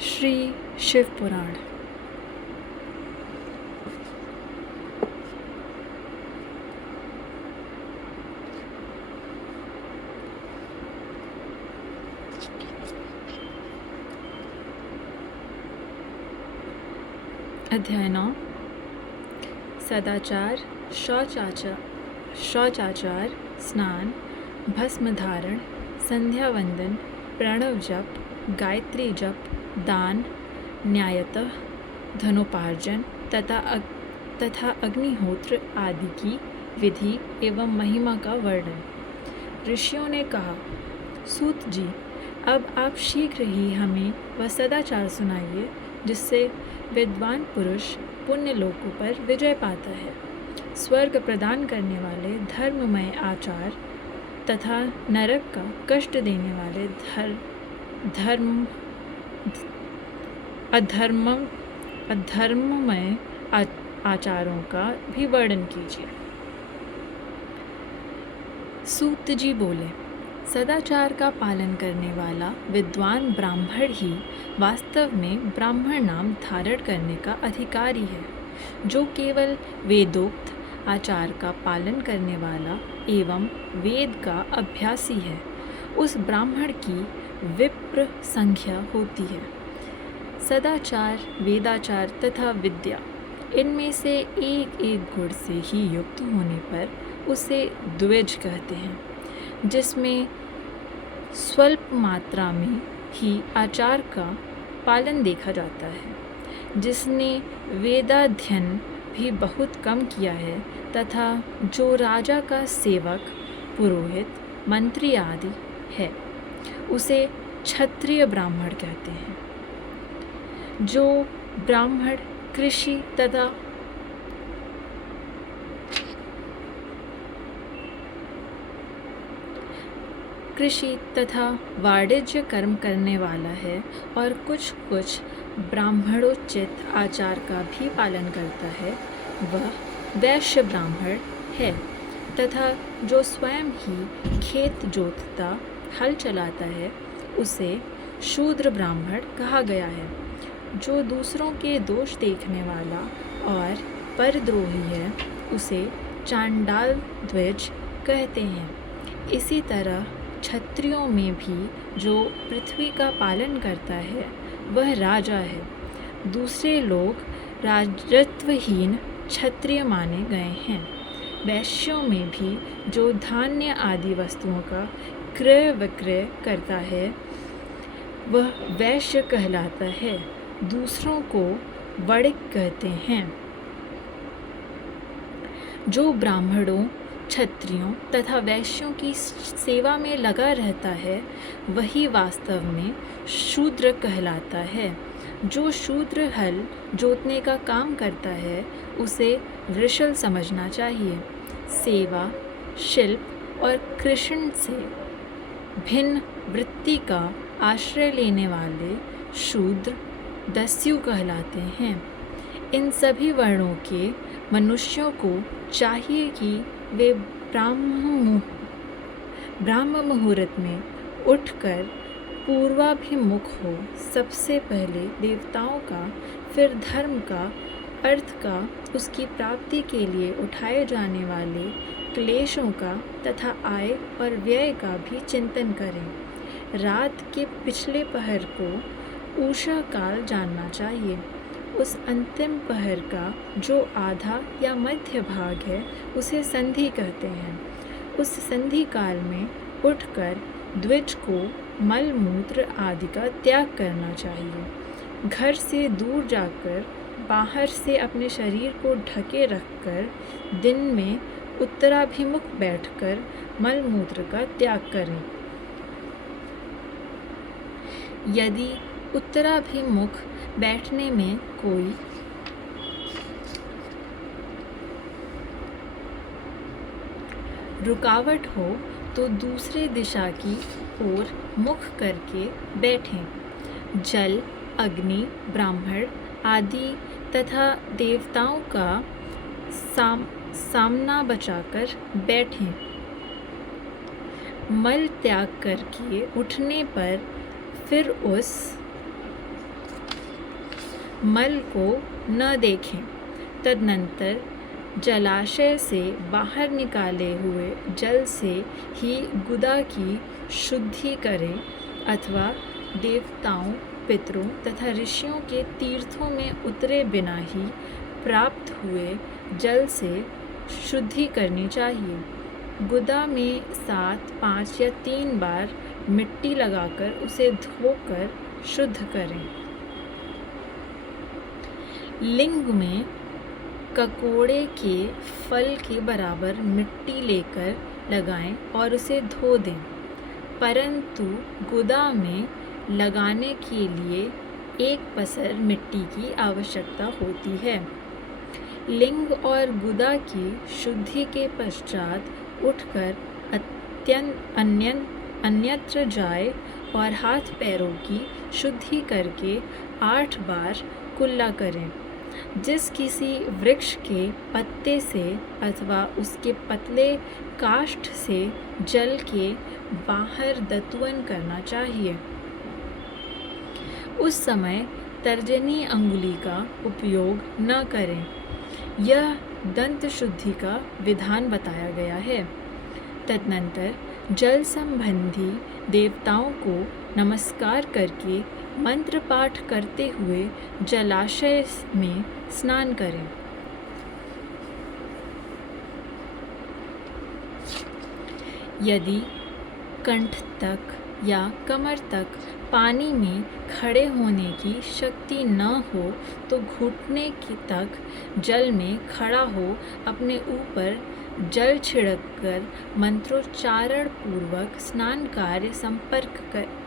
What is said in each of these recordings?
श्री शिव पुराण। अध्याय 9। सदाचार, शौचाचार, स्नान, भस्म धारण, संध्या वंदन, प्रणव जप, गायत्री जप, दान, न्यायतः, धनोपार्जन तथा अग्निहोत्र आदि की विधि एवं महिमा का वर्णन। ऋषियों ने कहा, सूत जी, अब आप शीघ्र ही हमें वह सदाचार सुनाइए जिससे विद्वान पुरुष पुण्य लोकों पर विजय पाता है। स्वर्ग प्रदान करने वाले धर्ममय आचार तथा नरक का कष्ट देने वाले अधर्ममय आचारों का भी वर्णन कीजिए। सूत जी बोले, सदाचार का पालन करने वाला विद्वान ब्राह्मण ही वास्तव में ब्राह्मण नाम धारण करने का अधिकारी है। जो केवल वेदोक्त आचार का पालन करने वाला एवं वेद का अभ्यासी है, उस ब्राह्मण की विप्र संख्या होती है। सदाचार, वेदाचार तथा विद्या, इनमें से एक एक गुण से ही युक्त होने पर उसे द्विज कहते हैं, जिसमें स्वल्प मात्रा में ही आचार का पालन देखा जाता है, जिसने वेदाध्ययन भी बहुत कम किया है तथा जो राजा का सेवक, पुरोहित, मंत्री आदि है, उसे क्षत्रिय ब्राह्मण कहते हैं। जो ब्राह्मण कृषि तथा वाणिज्य कर्म करने वाला है और कुछ ब्राह्मणोचित आचार का भी पालन करता है, वह वैश्य ब्राह्मण है। तथा जो स्वयं ही खेत जोतता, हल चलाता है, उसे शूद्र ब्राह्मण कहा गया है। जो दूसरों के दोष देखने वाला और परद्रोही है, उसे चांडाल द्विज कहते हैं। इसी तरह क्षत्रियों में भी जो पृथ्वी का पालन करता है, वह राजा है। दूसरे लोग राजत्वहीन क्षत्रिय माने गए हैं। वैश्यों में भी जो धान्य आदि वस्तुओं का क्रय विक्रय करता है, वह वैश्य कहलाता है। दूसरों को वणिक कहते हैं। जो ब्राह्मणों, क्षत्रियों तथा वैश्यों की सेवा में लगा रहता है, वही वास्तव में शूद्र कहलाता है। जो शूद्र हल जोतने का काम करता है, उसे वृषल समझना चाहिए। सेवा, शिल्प और कृषण से भिन्न वृत्ति का आश्रय लेने वाले शूद्र दस्यु कहलाते हैं। इन सभी वर्णों के मनुष्यों को चाहिए कि वे ब्राह्म मुहूर्त में उठकर पूर्वाभिमुख हो सबसे पहले देवताओं का, फिर धर्म का, अर्थ का, उसकी प्राप्ति के लिए उठाए जाने वाले क्लेशों का तथा आय और व्यय का भी चिंतन करें। रात के पिछले पहर को उषा काल जानना चाहिए। उस अंतिम पहर का जो आधा या मध्य भाग है, उसे संधि कहते हैं। उस संधि काल में उठकर द्विज को मल मूत्र आदि का त्याग करना चाहिए। घर से दूर जाकर बाहर से अपने शरीर को ढके रखकर दिन में उत्तराभिमुख बैठकर मल मूत्र का त्याग करें। यदि उत्तराभिमुख बैठने में कोई रुकावट हो तो दूसरे दिशा की ओर मुख करके बैठें। जल, अग्नि, ब्राह्मण आदि तथा देवताओं का सामना बचाकर बैठें। मल त्याग करके उठने पर फिर उस मल को न देखें। तदनंतर जलाशय से बाहर निकाले हुए जल से ही गुदा की शुद्धि करें अथवा देवताओं, पितरों तथा ऋषियों के तीर्थों में उतरे बिना ही प्राप्त हुए जल से शुद्धि करनी चाहिए। गुदा में 7, 5 या 3 बार मिट्टी लगाकर उसे धोकर शुद्ध करें। लिंग में ककोड़े के फल के बराबर मिट्टी लेकर लगाएं और उसे धो दें, परंतु गुदा में लगाने के लिए 1 पसर मिट्टी की आवश्यकता होती है। लिंग और गुदा की शुद्धि के पश्चात उठकर अन्यत्र जाए और हाथ पैरों की शुद्धि करके 8 बार कुल्ला करें। जिस किसी वृक्ष के पत्ते से अथवा उसके पतले काष्ठ से जल के बाहर दतुवन करना चाहिए, उस समय तर्जनी अंगुली का उपयोग न करें। यह दंत शुद्धि का विधान बताया गया है। तदनंतर जल संबंधी देवताओं को नमस्कार करके मंत्र पाठ करते हुए जलाशय में स्नान करें। यदि कंठ तक या कमर तक पानी में खड़े होने की शक्ति न हो तो घुटने की तक जल में खड़ा हो अपने ऊपर जल छिड़ककर मंत्रोच्चारण पूर्वक स्नान कार्य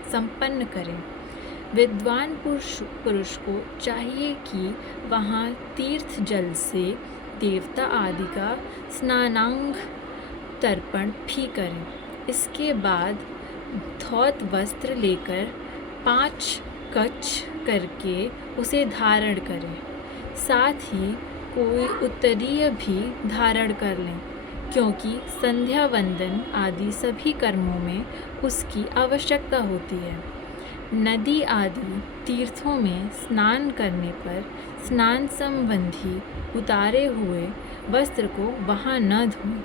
संपन्न करें। विद्वान पुरुष को चाहिए कि वहाँ तीर्थ जल से देवता आदि का स्नानांग तर्पण भी करें। इसके बाद धौत वस्त्र लेकर 5 कच्छ करके उसे धारण करें। साथ ही कोई उत्तरीय भी धारण कर लें, क्योंकि संध्या वंदन आदि सभी कर्मों में उसकी आवश्यकता होती है। नदी आदि तीर्थों में स्नान करने पर स्नान संबंधी उतारे हुए वस्त्र को वहाँ न धोएं।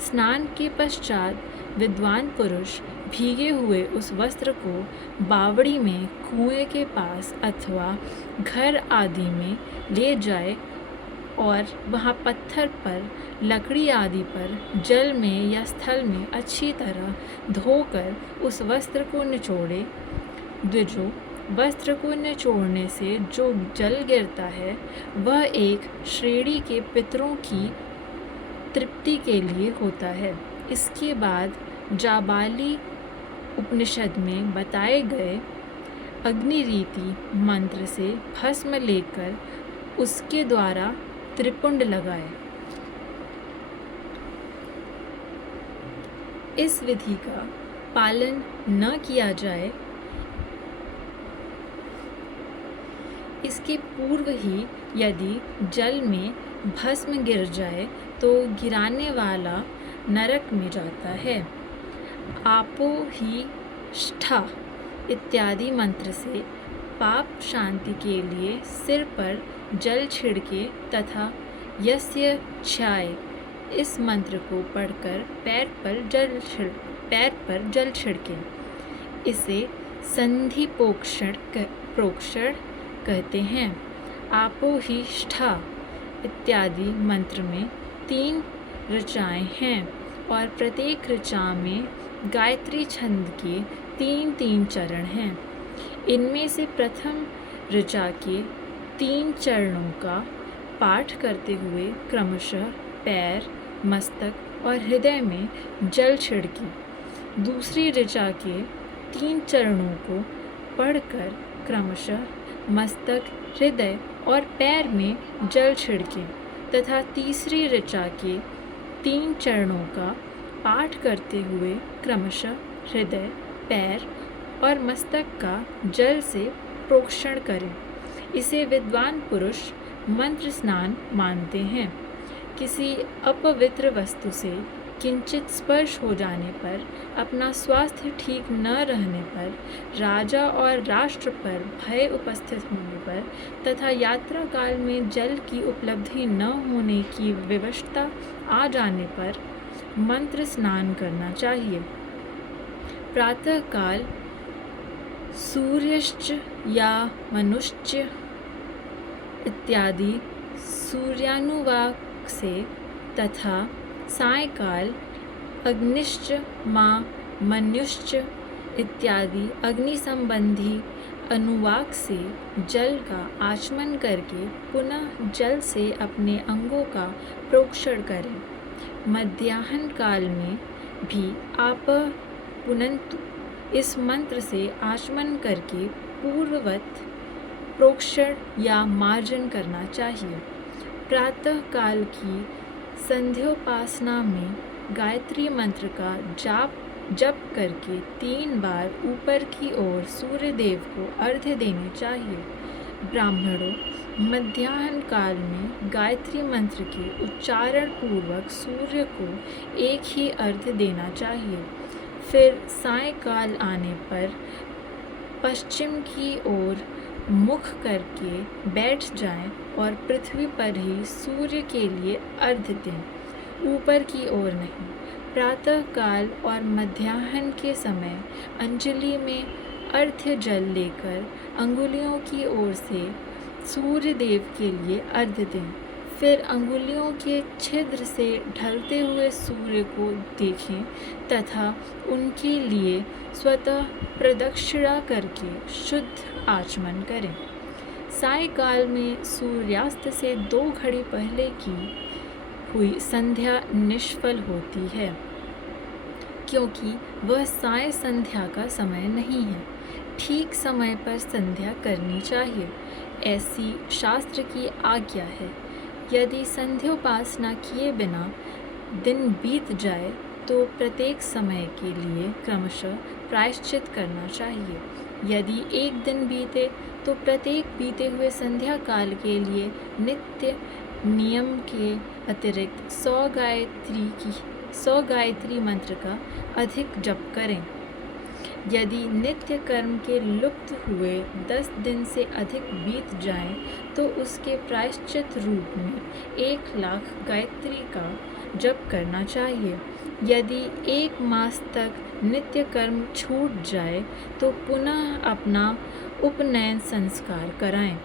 स्नान के पश्चात विद्वान पुरुष भीगे हुए उस वस्त्र को बावड़ी में कुएं के पास अथवा घर आदि में ले जाए और वहाँ पत्थर पर, लकड़ी आदि पर, जल में या स्थल में अच्छी तरह धोकर उस वस्त्र को निचोड़े। द्विजो, वस्त्र को निचोड़ने से जो जल गिरता है वह एक श्रेणी के पितरों की तृप्ति के लिए होता है। इसके बाद जाबाली उपनिषद में बताए गए अग्निरीति मंत्र से भस्म लेकर उसके द्वारा त्रिपुंड लगाए। इस विधि का पालन न किया जाए, इसके पूर्व ही यदि जल में भस्म गिर जाए तो गिराने वाला नरक में जाता है। आपो ही ष्ठा इत्यादि मंत्र से पाप शांति के लिए सिर पर जल छिड़के तथा यस्य छाय इस मंत्र को पढ़कर पैर पर जल छिड़के। इसे संधि प्रोक्षण कहते हैं। आपो ही ष्ठा इत्यादि मंत्र में 3 ऋचाएँ हैं और प्रत्येक ऋचा में गायत्री छंद के 3-3 चरण हैं। इनमें से प्रथम ऋचा के 3 चरणों का पाठ करते हुए क्रमशः पैर, मस्तक और हृदय में जल छिड़के। दूसरी ऋचा के 3 चरणों को पढ़कर क्रमशः मस्तक, हृदय और पैर में जल छिड़के तथा तीसरी ऋचा के 3 चरणों का पाठ करते हुए क्रमशः हृदय, पैर और मस्तक का जल से प्रोक्षण करें। इसे विद्वान पुरुष मंत्र स्नान मानते हैं। किसी अपवित्र वस्तु से किंचित स्पर्श हो जाने पर, अपना स्वास्थ्य ठीक न रहने पर, राजा और राष्ट्र पर भय उपस्थित होने पर तथा यात्रा काल में जल की उपलब्धि न होने की विवशता आ जाने पर मंत्र स्नान करना चाहिए। प्रातःकाल सूर्यश्च या मनुश्च इत्यादि सूर्यानुवाक से तथा सायंकाल अग्निश्च माँ मन्युश्च इत्यादि अग्नि संबंधी अनुवाक से जल का आचमन करके पुनः जल से अपने अंगों का प्रोक्षण करें। मध्याह्न काल में भी आप पुनंतु इस मंत्र से आचमन करके पूर्ववत प्रोक्षण या मार्जन करना चाहिए। प्रातः काल की संध्योपासना में गायत्री मंत्र का जप करके 3 बार ऊपर की ओर सूर्य देव को अर्घ्य देने चाहिए। ब्राह्मणों मध्याह्न काल में गायत्री मंत्र के उच्चारण पूर्वक सूर्य को एक ही अर्घ्य देना चाहिए। फिर सायंकाल आने पर पश्चिम की ओर मुख करके बैठ जाएं और पृथ्वी पर ही सूर्य के लिए अर्घ्य दें, ऊपर की ओर नहीं। प्रातः काल और मध्याह्न के समय अंजलि में अर्घ्य जल लेकर अंगुलियों की ओर से सूर्य देव के लिए अर्घ्य दें। फिर अंगुलियों के छिद्र से ढलते हुए सूर्य को देखें तथा उनके लिए स्वतः प्रदक्षिणा करके शुद्ध आचमन करें। सायंकाल में सूर्यास्त से 2 घड़ी पहले की हुई संध्या निष्फल होती है, क्योंकि वह साय संध्या का समय नहीं है। ठीक समय पर संध्या करनी चाहिए, ऐसी शास्त्र की आज्ञा है। यदि संध्योपासना किए बिना दिन बीत जाए तो प्रत्येक समय के लिए क्रमशः प्रायश्चित करना चाहिए। यदि एक दिन बीते तो प्रत्येक बीते हुए संध्या काल के लिए नित्य नियम के अतिरिक्त 100 गायत्री मंत्र का अधिक जप करें। यदि नित्य कर्म के लुप्त हुए 10 दिन से अधिक बीत जाएं, तो उसके प्रायश्चित रूप में 1,00,000 गायत्री का जप करना चाहिए। यदि 1 मास तक नित्य कर्म छूट जाए तो पुनः अपना उपनयन संस्कार कराएं।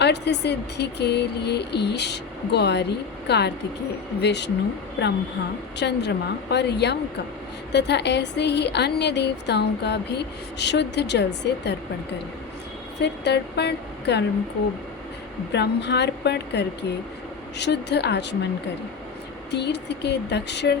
अर्थ सिद्धि के लिए ईश, गौरी, कार्तिकेय, विष्णु, ब्रह्मा, चंद्रमा और यम का तथा ऐसे ही अन्य देवताओं का भी शुद्ध जल से तर्पण करें। फिर तर्पण कर्म को ब्रह्मार्पण करके शुद्ध आचमन करें। तीर्थ के दक्षिण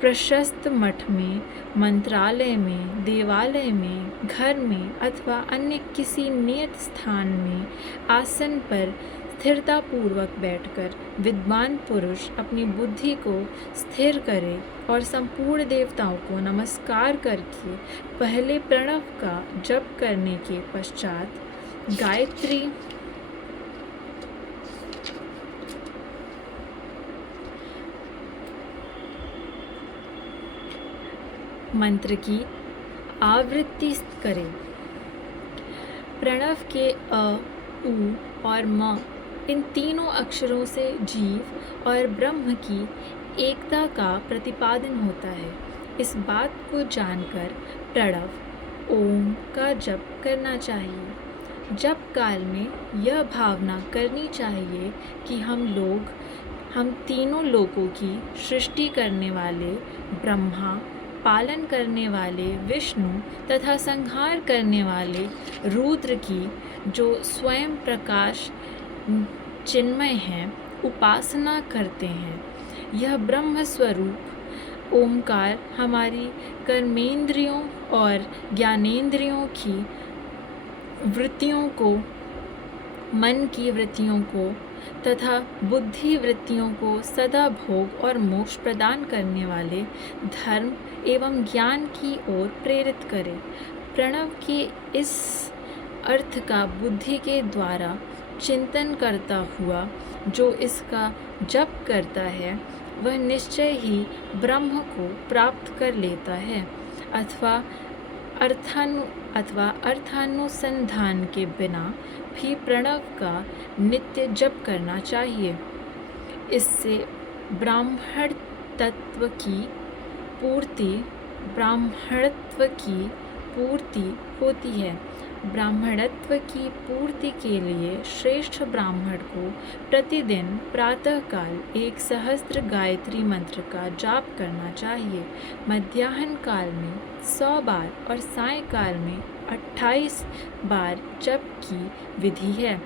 प्रशस्त मठ में, मंत्रालय में, देवालय में, घर में अथवा अन्य किसी नियत स्थान में आसन पर स्थिरतापूर्वक बैठकर विद्वान पुरुष अपनी बुद्धि को स्थिर करे और संपूर्ण देवताओं को नमस्कार करके पहले प्रणव का जप करने के पश्चात गायत्री मंत्र की आवृत्ति करें। प्रणव के अ, उ और म इन तीनों अक्षरों से जीव और ब्रह्म की एकता का प्रतिपादन होता है। इस बात को जानकर प्रणव ओम का जप करना चाहिए। जप काल में यह भावना करनी चाहिए कि हम तीनों लोकों की सृष्टि करने वाले ब्रह्मा, पालन करने वाले विष्णु तथा संहार करने वाले रुद्र की, जो स्वयं प्रकाश चिन्मय हैं, उपासना करते हैं। यह ब्रह्म स्वरूप ओमकार हमारी कर्मेंद्रियों और ज्ञानेंद्रियों की वृत्तियों को, मन की वृत्तियों को तथा बुद्धि वृत्तियों को सदा भोग और मोक्ष प्रदान करने वाले धर्म एवं ज्ञान की ओर प्रेरित करे। प्रणव के इस अर्थ का बुद्धि के द्वारा चिंतन करता हुआ जो इसका जप करता है, वह निश्चय ही ब्रह्म को प्राप्त कर लेता है, अथवा अर्थानुसंधान के बिना भी प्रणव का नित्य जप करना चाहिए। इससे ब्राह्मणत्व की पूर्ति होती है। ब्राह्मणत्व की पूर्ति के लिए श्रेष्ठ ब्राह्मण को प्रतिदिन प्रातःकाल 1 सहस्त्र गायत्री मंत्र का जाप करना चाहिए। मध्याह्न काल में 100 बार और सायंकाल में 28 बार जप की विधि है।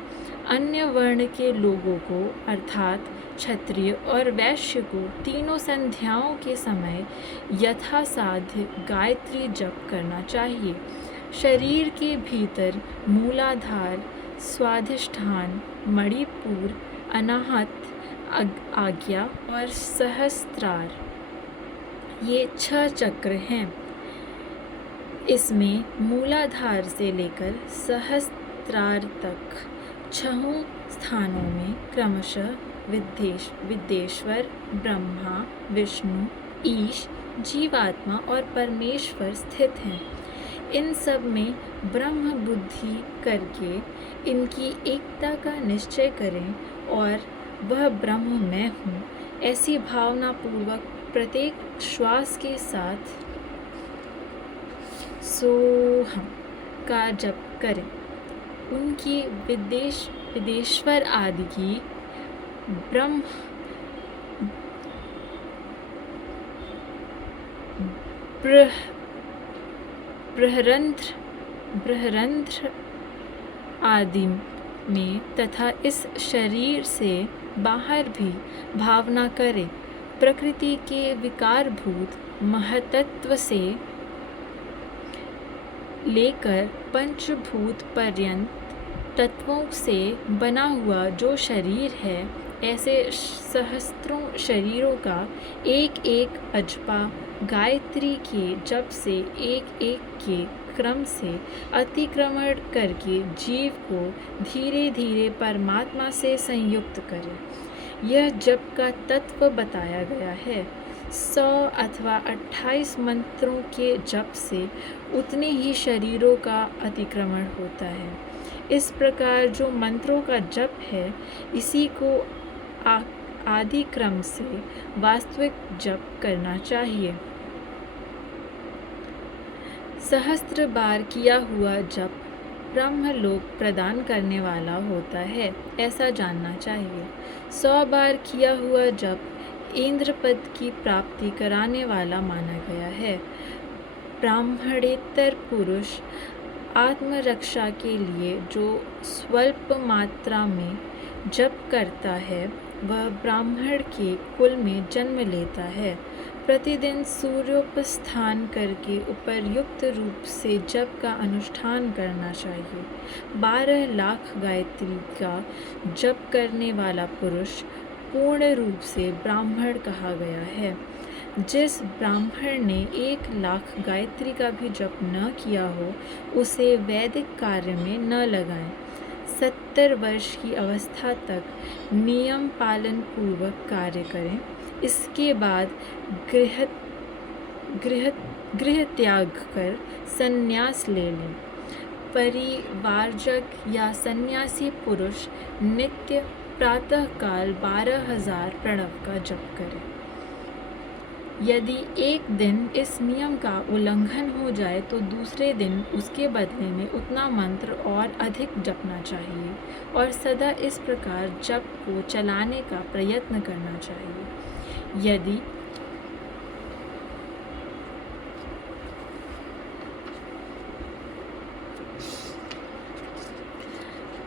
अन्य वर्ण के लोगों को अर्थात क्षत्रिय और वैश्य को तीनों संध्याओं के समय यथासाध्य गायत्री जप करना चाहिए। शरीर के भीतर मूलाधार, स्वाधिष्ठान, मणिपुर, अनाहत, आज्ञा और सहस्त्रार, ये 6 चक्र हैं। इसमें मूलाधार से लेकर सहस्त्रार तक 6 स्थानों में क्रमशः विद्येश्वर, ब्रह्मा, विष्णु, ईश, जीवात्मा और परमेश्वर स्थित हैं। इन सब में ब्रह्म बुद्धि करके इनकी एकता का निश्चय करें और वह ब्रह्म मैं हूँ, ऐसी भावना पूर्वक प्रत्येक श्वास के साथ सोहम का जप करें। उनकी विदेश्वर आदि की बृहरंध्र आदि में तथा इस शरीर से बाहर भी भावना करें। प्रकृति के विकारभूत महतत्व से लेकर पंचभूत पर्यंत तत्वों से बना हुआ जो शरीर है, ऐसे सहस्त्रों शरीरों का एक एक अजपा गायत्री के जप से एक एक के क्रम से अतिक्रमण करके जीव को धीरे धीरे परमात्मा से संयुक्त करें। यह जप का तत्व बताया गया है। 100 अथवा 28 मंत्रों के जप से उतने ही शरीरों का अतिक्रमण होता है। इस प्रकार जो मंत्रों का जप है, इसी को आदि क्रम से वास्तविक जप करना चाहिए। सहस्त्र बार किया हुआ जप ब्रह्मलोक प्रदान करने वाला होता है, ऐसा जानना चाहिए। 100 बार किया हुआ जप इंद्र पद की प्राप्ति कराने वाला माना गया है। ब्राह्मणेतर पुरुष आत्मरक्षा के लिए जो स्वल्प मात्रा में जप करता है, वह ब्राह्मण के कुल में जन्म लेता है। प्रतिदिन सूर्योपस्थान करके उपर्युक्त रूप से जप का अनुष्ठान करना चाहिए। 12 लाख गायत्री का जप करने वाला पुरुष पूर्ण रूप से ब्राह्मण कहा गया है। जिस ब्राह्मण ने 1 लाख गायत्री का भी जप न किया हो, उसे वैदिक कार्य में न लगाएं। 70 वर्ष की अवस्था तक नियम पालन पूर्वक कार्य करें। इसके बाद गृह त्याग कर संन्यास ले लें। परिवारजक या सन्यासी पुरुष नित्य प्रातःकाल 12,000 प्रणव का जप करें। यदि एक दिन इस नियम का उल्लंघन हो जाए तो दूसरे दिन उसके बदले में उतना मंत्र और अधिक जपना चाहिए और सदा इस प्रकार जप को चलाने का प्रयत्न करना चाहिए। यदि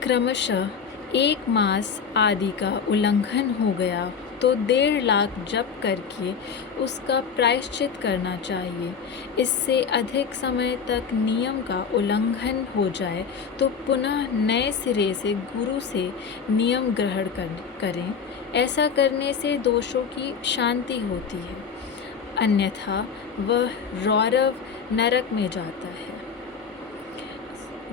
क्रमशः 1 मास आदि का उल्लंघन हो गया तो 1.5 लाख जप करके उसका प्रायश्चित करना चाहिए। इससे अधिक समय तक नियम का उल्लंघन हो जाए तो पुनः नए सिरे से गुरु से नियम ग्रहण करें। ऐसा करने से दोषों की शांति होती है, अन्यथा वह रौरव नरक में जाता है।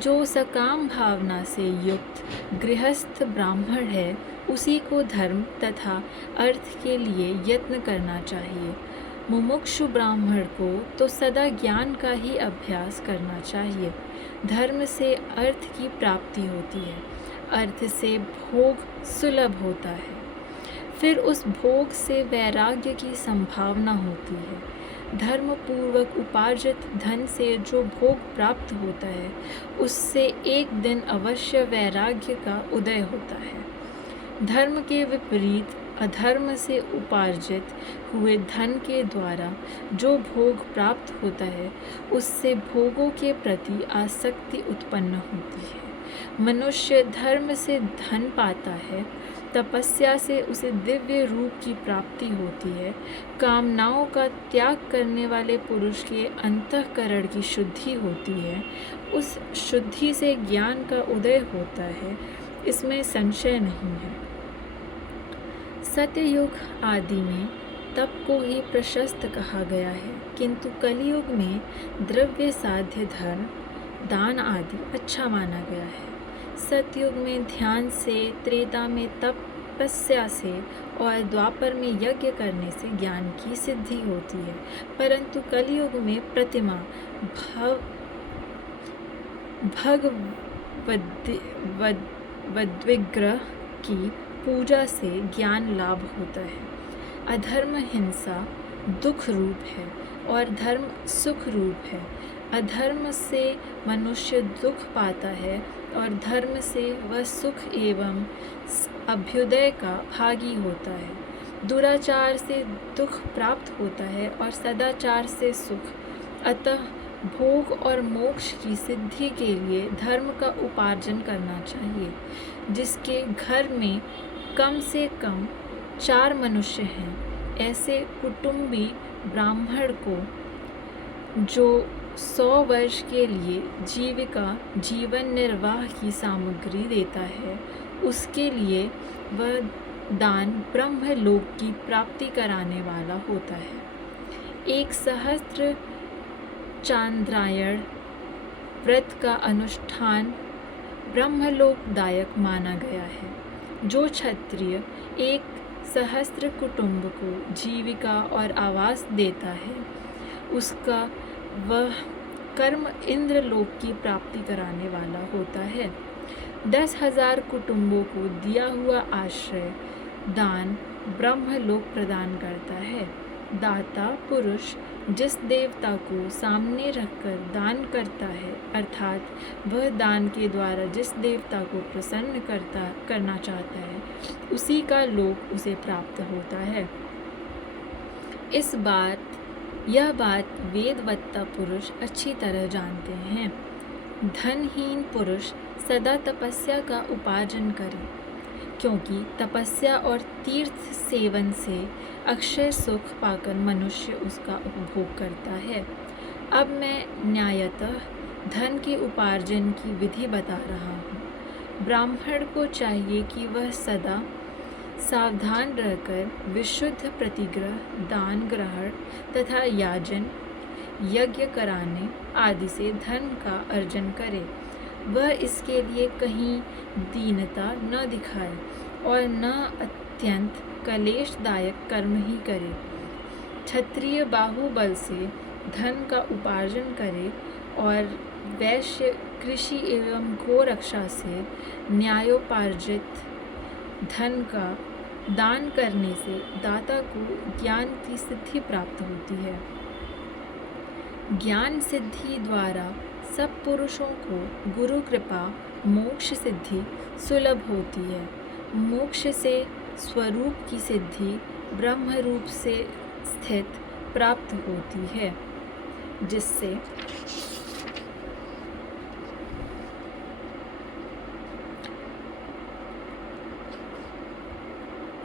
जो सकाम भावना से युक्त गृहस्थ ब्राह्मण है, उसी को धर्म तथा अर्थ के लिए यत्न करना चाहिए। मुमुक्षु ब्राह्मण को तो सदा ज्ञान का ही अभ्यास करना चाहिए। धर्म से अर्थ की प्राप्ति होती है, अर्थ से भोग सुलभ होता है, फिर उस भोग से वैराग्य की संभावना होती है। धर्म पूर्वक उपार्जित धन से जो भोग प्राप्त होता है, उससे एक दिन अवश्य वैराग्य का उदय होता है। धर्म के विपरीत अधर्म से उपार्जित हुए धन के द्वारा जो भोग प्राप्त होता है, उससे भोगों के प्रति आसक्ति उत्पन्न होती है। मनुष्य धर्म से धन पाता है, तपस्या से उसे दिव्य रूप की प्राप्ति होती है। कामनाओं का त्याग करने वाले पुरुष के अंतःकरण की शुद्धि होती है, उस शुद्धि से ज्ञान का उदय होता है, इसमें संशय नहीं है। सत्ययुग आदि में तप को ही प्रशस्त कहा गया है, किंतु कलियुग में द्रव्य साध्य धर्म, दान आदि अच्छा माना गया है। सतयुग में ध्यान से, त्रेता में तपस्या से और द्वापर में यज्ञ करने से ज्ञान की सिद्धि होती है, परंतु कलियुग में प्रतिमा, भगवद्विग्रह की पूजा से ज्ञान लाभ होता है। अधर्म हिंसा दुख रूप है और धर्म सुख रूप है। अधर्म से मनुष्य दुख पाता है और धर्म से वह सुख एवं अभ्युदय का भागी होता है। दुराचार से दुख प्राप्त होता है और सदाचार से सुख। अतः भोग और मोक्ष की सिद्धि के लिए धर्म का उपार्जन करना चाहिए। जिसके घर में कम से कम 4 मनुष्य हैं, ऐसे कुटुंबी ब्राह्मण को जो 100 वर्ष के लिए जीवन निर्वाह की सामग्री देता है, उसके लिए वह दान ब्रह्मलोक की प्राप्ति कराने वाला होता है। 1 सहस्त्र चांद्रायण व्रत का अनुष्ठान ब्रह्मलोकदायक माना गया है। जो क्षत्रिय 1 सहस्त्र कुटुंब को जीविका और आवास देता है, उसका वह कर्म इंद्रलोक की प्राप्ति कराने वाला होता है। 10,000 कुटुंबों को दिया हुआ आश्रय दान ब्रह्मलोक प्रदान करता है। दाता पुरुष जिस देवता को सामने रखकर दान करता है, अर्थात वह दान के द्वारा जिस देवता को प्रसन्न करना चाहता है, उसी का लोक उसे प्राप्त होता है। यह बात वेदवत्ता पुरुष अच्छी तरह जानते हैं। धनहीन पुरुष सदा तपस्या का उपार्जन करे, क्योंकि तपस्या और तीर्थ सेवन से अक्षय सुख पाकर मनुष्य उसका उपभोग करता है। अब मैं न्यायतः धन के उपार्जन की विधि बता रहा हूँ। ब्राह्मण को चाहिए कि वह सदा सावधान रहकर विशुद्ध प्रतिग्रह, दान ग्रहण तथा याजन, यज्ञ कराने आदि से धन का अर्जन करे। वह इसके लिए कहीं दीनता न दिखाए और न अत्यंत कलेशदायक कर्म ही करे। क्षत्रिय बाहुबल से धन का उपार्जन करे और वैश्य कृषि एवं गोरक्षा से न्यायोपार्जित धन का दान करने से दाता को ज्ञान की सिद्धि प्राप्त होती है। ज्ञान सिद्धि द्वारा सब पुरुषों को गुरु कृपा मोक्ष सिद्धि सुलभ होती है। मोक्ष से स्वरूप की सिद्धि ब्रह्म रूप से स्थित प्राप्त होती है, जिससे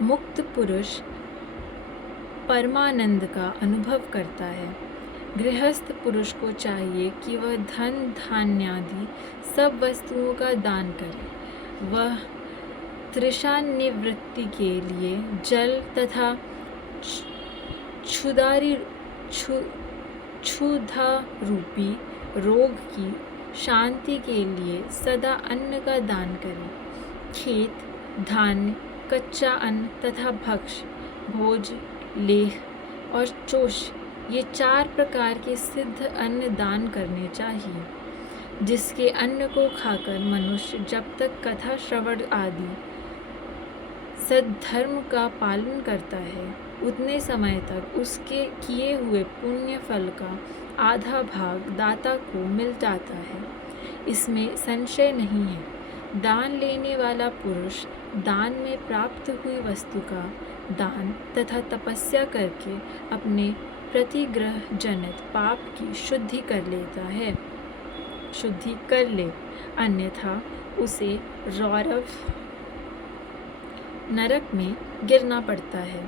मुक्त पुरुष परमानंद का अनुभव करता है। गृहस्थ पुरुष को चाहिए कि वह धन धान्यादि सब वस्तुओं का दान करे। वह तृषा निवृत्ति के लिए जल तथा क्षुधा रूपी रोग की शांति के लिए सदा अन्न का दान करे। खेत, धान्य, कच्चा अन्न तथा भक्ष्य, भोज, लेह और चोष, ये 4 प्रकार के सिद्ध अन्न दान करने चाहिए, जिसके अन्न को खाकर मनुष्य जब तक कथा श्रवण आदि सद्धर्म का पालन करता है, उतने समय तक उसके किए हुए पुण्य फल का आधा भाग दाता को मिल जाता है। इसमें संशय नहीं है। दान लेने वाला पुरुष दान में प्राप्त हुई वस्तु का दान तथा तपस्या करके अपने प्रतिग्रह जनित पाप की शुद्धि कर ले, अन्यथा उसे रौरव नरक में गिरना पड़ता है।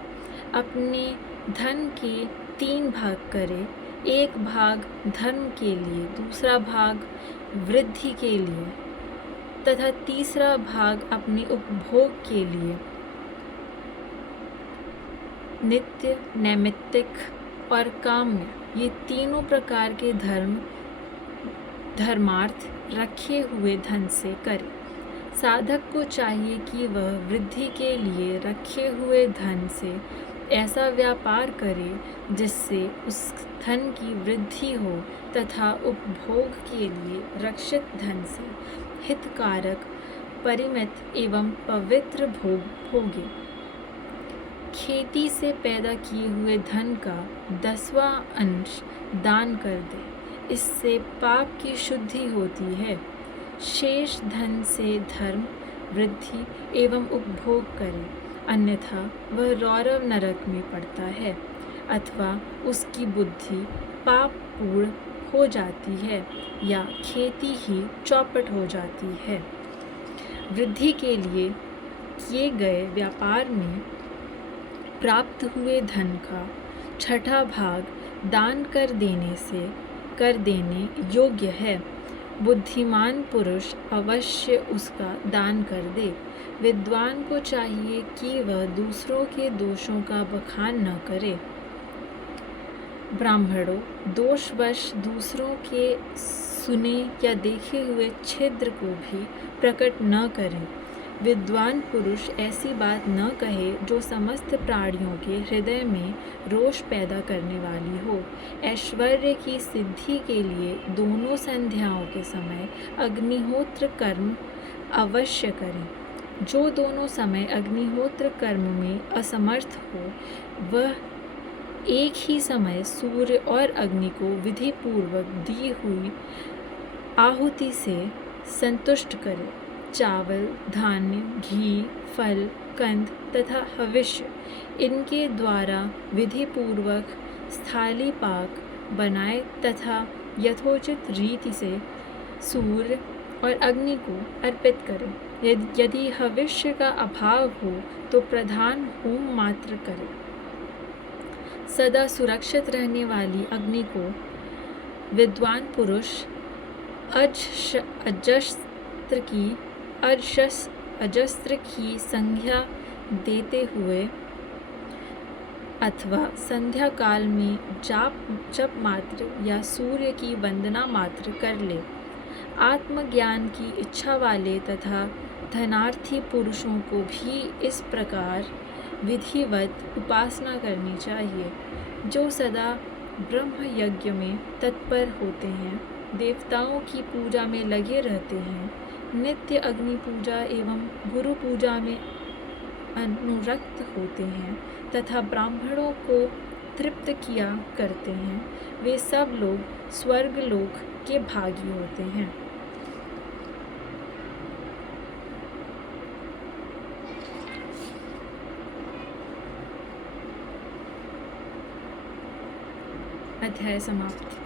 अपने धन के 3 भाग करे, एक भाग धर्म के लिए, दूसरा भाग वृद्धि के लिए तथा तीसरा भाग अपने उपभोग के लिए। नित्य, नैमित्तिक और काम्य, ये तीनों प्रकार के धर्मार्थ रखे हुए धन से करे। साधक को चाहिए कि वह वृद्धि के लिए रखे हुए धन से ऐसा व्यापार करे जिससे उस धन की वृद्धि हो तथा उपभोग के लिए रक्षित धन से हितकारक, परिमित एवं पवित्र भोग भोगे। खेती से पैदा किए हुए धन का 10वां अंश दान कर दे, इससे पाप की शुद्धि होती है। शेष धन से धर्म, वृद्धि एवं उपभोग करे, अन्यथा वह रौरव नरक में पड़ता है अथवा उसकी बुद्धि पापपूर्ण हो जाती है या खेती ही चौपट हो जाती है। वृद्धि के लिए किए गए व्यापार में प्राप्त हुए धन का 6ठा भाग दान कर देने योग्य है। बुद्धिमान पुरुष अवश्य उसका दान कर दे। विद्वान को चाहिए कि वह दूसरों के दोषों का बखान न करे। ब्राह्मणों, दोषवश दूसरों के सुने या देखे हुए छिद्र को भी प्रकट न करें। विद्वान पुरुष ऐसी बात न कहे जो समस्त प्राणियों के हृदय में रोष पैदा करने वाली हो। ऐश्वर्य की सिद्धि के लिए दोनों संध्याओं के समय अग्निहोत्र कर्म अवश्य करें। जो दोनों समय अग्निहोत्र कर्म में असमर्थ हो, वह एक ही समय सूर्य और अग्नि को विधि पूर्वक दी हुई आहुति से संतुष्ट करे। चावल, धान्य, घी, फल, कंद तथा हविष्य, इनके द्वारा विधि पूर्वक स्थाली पाक बनाए तथा यथोचित रीति से सूर्य और अग्नि को अर्पित करें। यदि हविष्य का अभाव हो तो प्रधान होम मात्र करें। सदा सुरक्षित रहने वाली अग्नि को विद्वान पुरुष अजस्त्र की संज्ञा देते हुए अथवा संध्या काल में जप मात्र या सूर्य की वंदना मात्र कर ले। आत्मज्ञान की इच्छा वाले तथा धनार्थी पुरुषों को भी इस प्रकार विधिवत उपासना करनी चाहिए। जो सदा ब्रह्म यज्ञ में तत्पर होते हैं, देवताओं की पूजा में लगे रहते हैं, नित्य अग्नि पूजा एवं गुरु पूजा में अनुरक्त होते हैं तथा ब्राह्मणों को तृप्त किया करते हैं, वे सब लोग स्वर्ग लोक के भागी होते हैं। अध्याय समाप्त।